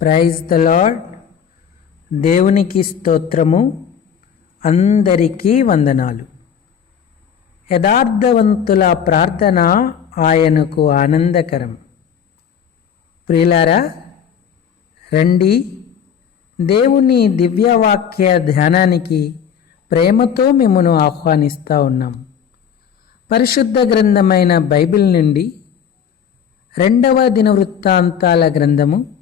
Praise the lord దేవునికి స్తోత్రము. అందరికీ వందనాలు. యథార్థవంతుల ప్రార్థన ఆయనకు ఆనందకరం. ప్రియులారా రండి. దేవుని దివ్యవాక్య ధ్యానానికి ప్రేమతో మిమ్మను ఆహ్వానిస్తూ ఉన్నాం. పరిశుద్ధ గ్రంథమైన బైబిల్ నుండి రెండవ దినవృత్తాంతాల గ్రంథము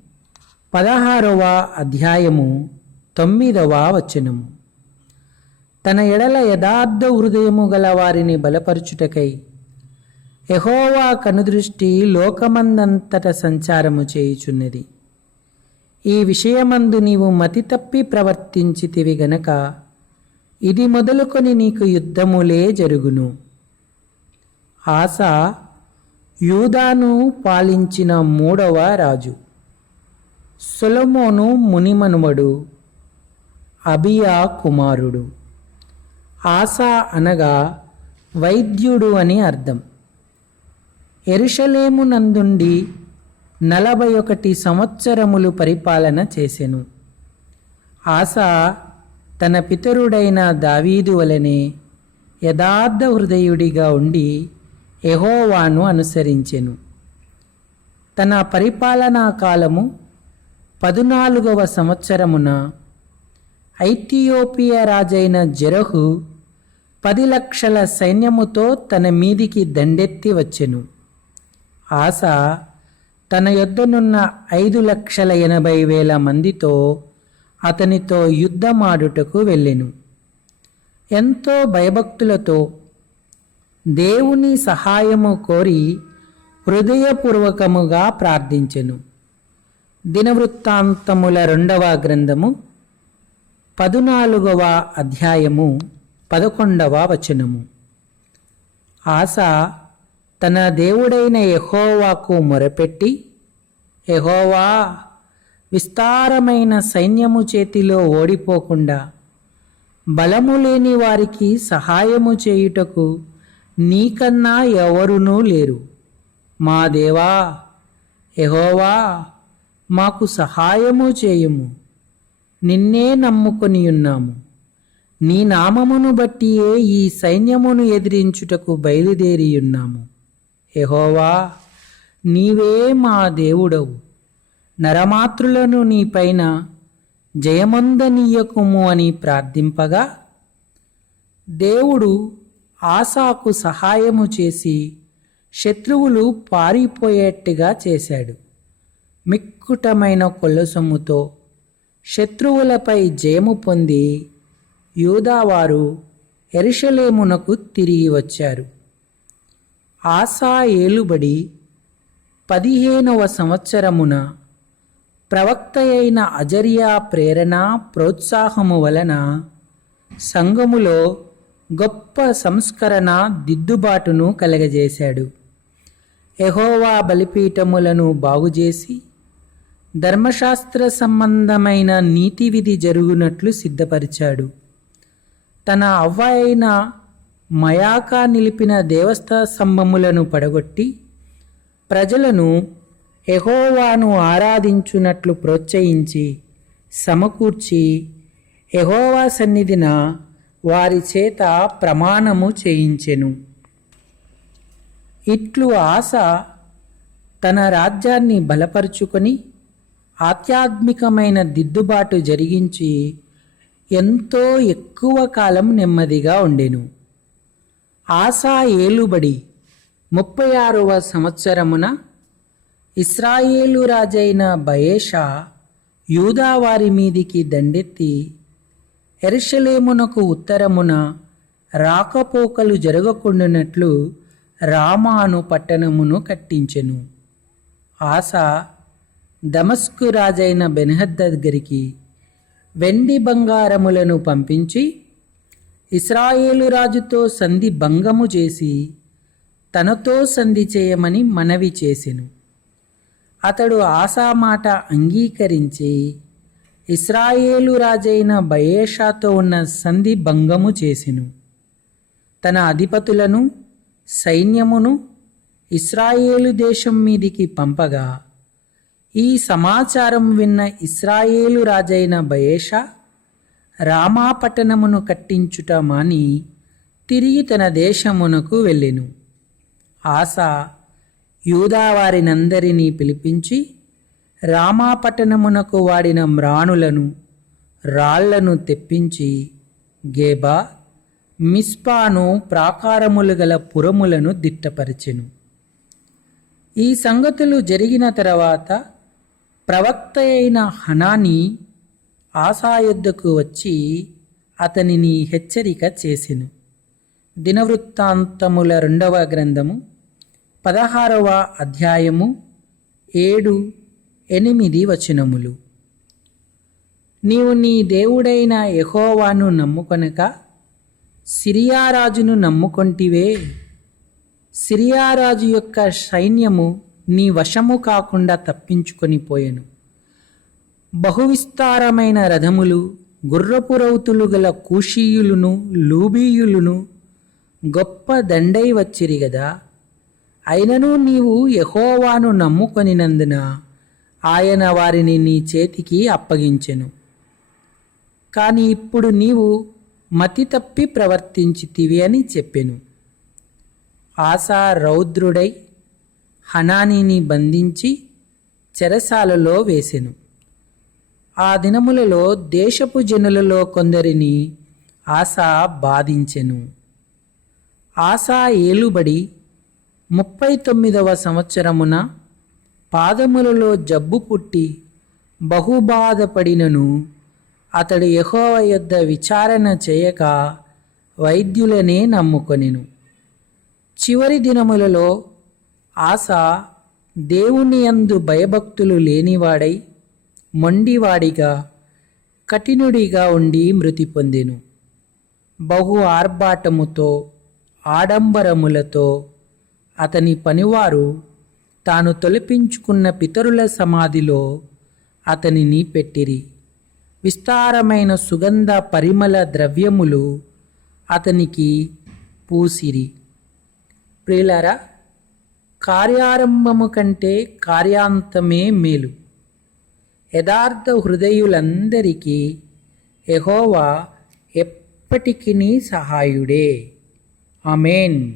పదహారవ అధ్యాయము తొమ్మిదవ వచనము. తన ఎడల యథార్థ హృదయము గల వారిని బలపరుచుటకై యహోవా కనుదృష్టి లోకమందంతట సంచారము చేయుచున్నది. ఈ విషయమందు నీవు మతి తప్పి ప్రవర్తించితివి గనక ఇది మొదలుకొని నీకు యుద్ధములే జరుగును. ఆశ యూదాను పాలించిన మూడవ రాజు. సొలమోను మునిమనుమడు అబియా కుమారుడు. ఆశ అనగా వైద్యుడు అని అర్థం. ఎరుషలేము నందుండి నలభై ఒకటి సంవత్సరములు పరిపాలన చేసెను. ఆశ తన పితరుడైన దావీదు వలనే యథార్థ హృదయుడిగా ఉండి ఎహోవాను అనుసరించెను. తన పరిపాలనా కాలము పదునాలుగవ సంవత్సరమున ఐథియోపియా రాజైన జెరహు పది లక్షల సైన్యముతో తన మీదికి దండెత్తి వచ్చెను. ఆశ తన యొద్దనున్న ఐదు లక్షల ఎనభై వేల మందితో అతనితో యుద్ధమాడుటకు వెళ్ళెను. ఎంతో భయభక్తులతో దేవుని సహాయము కోరి హృదయపూర్వకముగా ప్రార్థించెను. దినవృత్తాంతముల రెండవ గ్రంథము పదునాలుగవ అధ్యాయము పదకొండవ వచనము. ఆశ తన దేవుడైన యహోవాకు మొరపెట్టి యహోవా విస్తారమైన సైన్యము చేతిలో ఓడిపోకుండా బలము లేని వారికి సహాయము చేయుటకు నీకన్నా ఎవరునూ లేరు. మా దేవా యహోవా మాకు సహాయము చేయుము. నిన్నే నమ్ముకొని ఉన్నాము. నీ నామమును బట్టియే ఈ సైన్యమును ఎదిరించుటకు బయలుదేరియున్నాము ఎహోవా నీవే మా దేవుడవు. నరమాతృలను నీపైన జయమందనీయకుము అని ప్రార్థింపగా దేవుడు ఆశాకు సహాయము చేసి శత్రువులు పారిపోయేట్టుగా చేశాడు. మిక్కుటమైన కొల్లసొమ్ముతో శత్రువులపై జయము పొంది యూదావారు ఎరుషలేమునకు తిరిగి వచ్చారు. ఆశా ఏలుబడి పదిహేనవ సంవత్సరమున ప్రవక్త అయిన అజరియా ప్రేరణ ప్రోత్సాహము వలన సంఘములో గొప్ప సంస్కరణ దిద్దుబాటును కలగజేశాడు. ఎహోవా బలిపీఠములను బాగుచేసి ధర్మశాస్త్ర సంబంధమైన నీతి విధి జరుగునట్లు సిద్ధపరిచాడు. తన అవ్వ అయిన మయాకా నిలిపిన దేవస్థ స్తంభములను పడగొట్టి ప్రజలను ఎహోవాను ఆరాధించునట్లు ప్రోత్సహించి సమకూర్చి ఎహోవా సన్నిధిన వారి చేత ప్రమాణము చేయించెను. ఇట్లు ఆశ తన రాజ్యాన్ని బలపరుచుకొని ఆధ్యాత్మికమైన దిద్దుబాటు జరిగించి ఎంతో ఎక్కువ కాలం నెమ్మదిగా ఉండెను. ఆశా ఏలుబడి ముప్పై ఆరవ సంవత్సరమున ఇస్రాయేలు రాజైన బయేషా యూదావారి మీదికి దండెత్తి ఎరుషలేమునకు ఉత్తరమున రాకపోకలు జరగకుండానట్లు రామాను పట్టణమును కట్టించెను. ఆశ దమస్కు రాజైన బెన్హద్ దగ్గరికి వెండి బంగారములను పంపించి ఇస్రాయేలు రాజుతో సంధి భంగము చేసి తనతో సంధి చేయమని మనవి చేసెను. అతడు ఆశా మాట అంగీకరించి ఇస్రాయేలు రాజైన బయేషాతో ఉన్న సంధి భంగము చేసెను. తన అధిపతులను సైన్యమును ఇస్రాయేలు దేశం మీదికి పంపగా ఈ సమాచారం విన్న ఇస్రాయేలు రాజైన బయేషా రామాపట్టణమును కట్టించుట మాని తిరిగి తన దేశమునకు వెళ్ళెను. ఆశ యూదావారినందరినీ పిలిపించి రామాపట్టణమునకు వాడిన మ్రాణులను రాళ్ళను తెప్పించి గేబా మిస్పాను ప్రాకారములు గల పురములను దిట్టపరిచెను. ఈ సంగతులు జరిగిన తర్వాత ప్రవక్త అయిన హనాని ఆశాయుద్ధకు వచ్చి అతనిని హెచ్చరిక చేసెను. దినవృత్తాంతముల రెండవ గ్రంథము పదహారవ అధ్యాయము ఏడు ఎనిమిది వచనములు. నీవు నీ దేవుడైన యహోవాను నమ్ముకొనక సిరియారాజును నమ్ముకొంటివే. సిరియారాజు యొక్క సైన్యము నీ వశము కాకుండా తప్పించుకొని పోయెను. బహువిస్తారమైన రథములు గుర్రపు రౌతులు గల కూషీయులును లూబీయులును గొప్ప దండై వచ్చిరి గదా. అయినను నీవు యహోవాను నమ్ముకొనినందున ఆయన వారిని నీ చేతికి అప్పగించెను. కాని ఇప్పుడు నీవు మతి తప్పి ప్రవర్తించితివి అని చెప్పెను. ఆశా రౌద్రుడై హనానీని బంధించి చెరసాలలో వేసెను. ఆ దినములలో దేశపు జనులలో కొందరిని ఆశ బాధించెను. ఆశా ఏలుబడి ముప్పై తొమ్మిదవ సంవత్సరమున పాదములలో జబ్బు పుట్టి బహుబాధపడినను అతడు యహోవ యొద్ద విచారణ చేయక వైద్యులనే నమ్ముకొనెను. చివరి దినములలో ఆశ దేవుని యందు భయభక్తులు లేనివాడై మొండివాడిగా కఠినుడిగా ఉండి మృతి పొందెను. బహు ఆర్భాటముతో ఆడంబరములతో అతని పనివారు తాను తొలిపించుకున్న పితరుల సమాధిలో అతనిని పెట్టిరి. విస్తారమైన సుగంధ పరిమళ ద్రవ్యములు అతనికి పూసిరి. ప్రియులారా కార్యారంభము కంటే కార్యాంతమే మేలు. యథార్థ హృదయులందరికీ ఎహోవా ఎప్పటికీ సహాయుడే. అమేన్